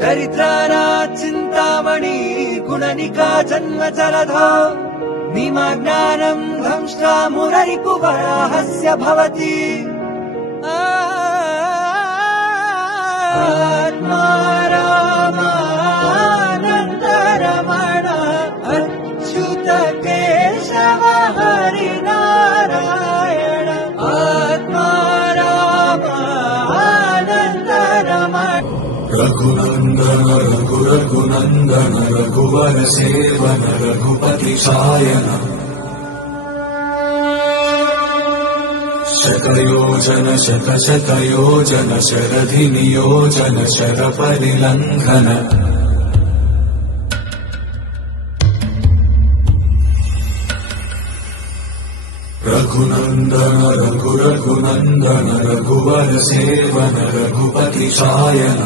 दरिद्राना चिन्तामणि गुणनिका जन्म जलधो निमज्ञानं दंष्ट्रा मुररिपुवराहस्य भवति आत्मा रामानन्द रमण अच्युत केशव हरिनारायण आत्मा रामानन्द रमण रघुनंदन रघुनंदन रघुवर सेवन रघुपति शायन शतयोजन शतशतयोजन शरधि नियोजन शर परिलंघन रघुनंदन रघुनंदन रघुवर सेवन रघुपति शायन